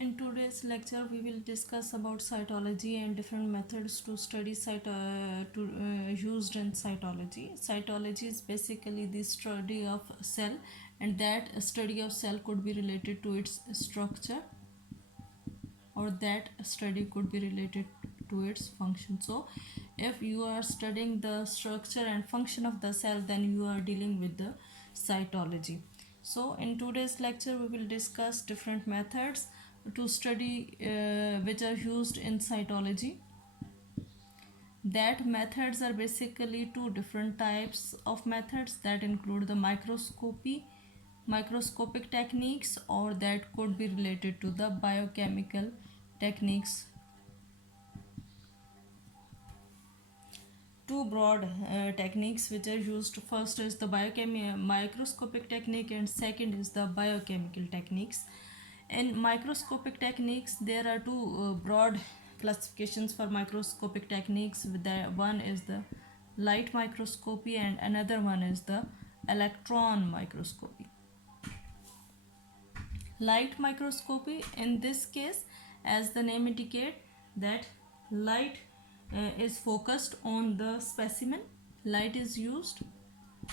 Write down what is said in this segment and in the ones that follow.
In today's lecture, we will discuss about cytology and different methods to study used in cytology. Cytology is basically the study of cell, and that study of cell could be related to its structure, or that study could be related to its function. So, if you are studying the structure and function of the cell, then you are dealing with the cytology. So, in today's lecture, we will discuss different methods to study which are used in cytology. That methods are basically two different types of methods that include the microscopic techniques, or that could be related to the biochemical techniques. Two broad techniques which are used. First is the microscopic technique, and second is the biochemical techniques. In microscopic techniques, there are two broad classifications for microscopic techniques. One is the light microscopy and another one is the electron microscopy. Light microscopy, in this case, as the name indicates, that light is focused on the specimen. Light is used,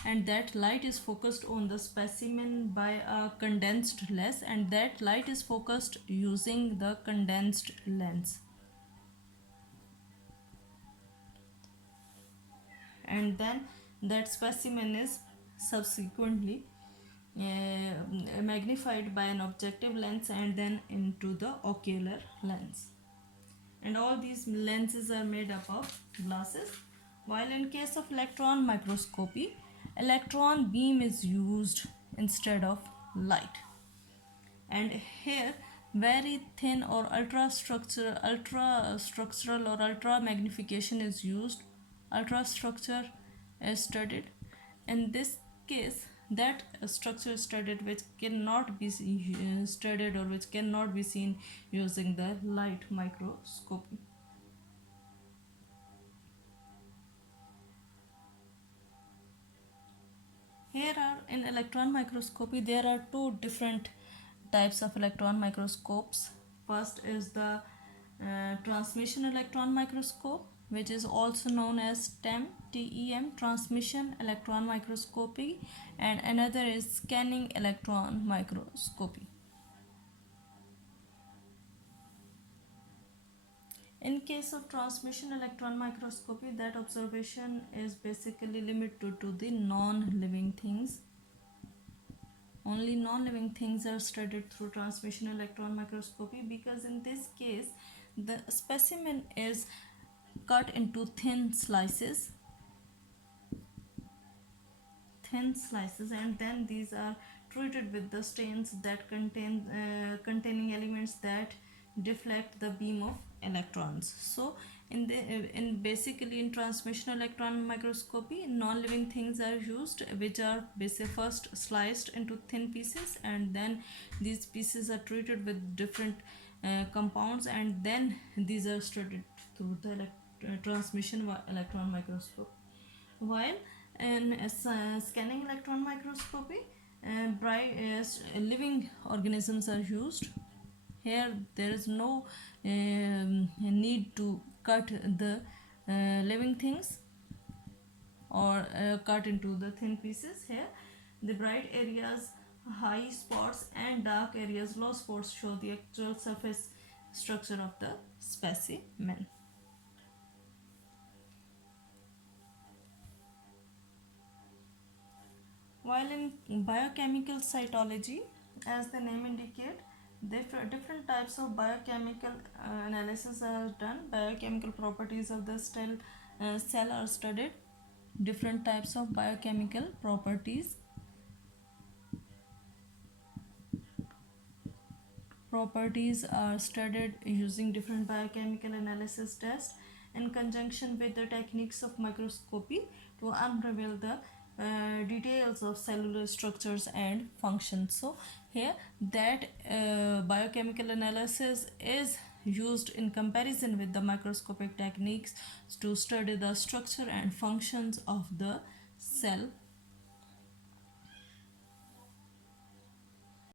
and that light is focused on the specimen by a condensed lens, and that light is focused using the condensed lens. And then that specimen is subsequently magnified by an objective lens and then into the ocular lens. And all these lenses are made up of glasses. While in case of electron microscopy, electron beam is used instead of light. And here very thin or ultrastructural or ultra magnification is used. Ultrastructure is studied. In this case, that structure is studied which cannot be studied or which cannot be seen using the light microscopy. Here are in electron microscopy, there are two different types of electron microscopes. First is the transmission electron microscope, which is also known as TEM, transmission electron microscopy, and another is scanning electron microscopy. In case of transmission electron microscopy, that observation is basically limited to the non-living things. Only non-living things are studied through transmission electron microscopy, because in this case the specimen is cut into thin slices, and then these are treated with the stains that containing elements that deflect the beam of electrons. So in basically in transmission electron microscopy, non-living things are used, which are basically first sliced into thin pieces, and then these pieces are treated with different compounds, and then these are studied through the transmission electron microscope. While in scanning electron microscopy, living organisms are used. Here there is no need to cut the living things or cut into the thin pieces. Here the bright areas, high spots, and dark areas, low spots, show the actual surface structure of the specimen. While in biochemical cytology, as the name indicates, different types of biochemical analysis are done. Biochemical properties of the cell are studied. Different types of biochemical properties are studied using different biochemical analysis tests in conjunction with the techniques of microscopy to unravel the details of cellular structures and functions. So here that biochemical analysis is used in comparison with the microscopic techniques to study the structure and functions of the cell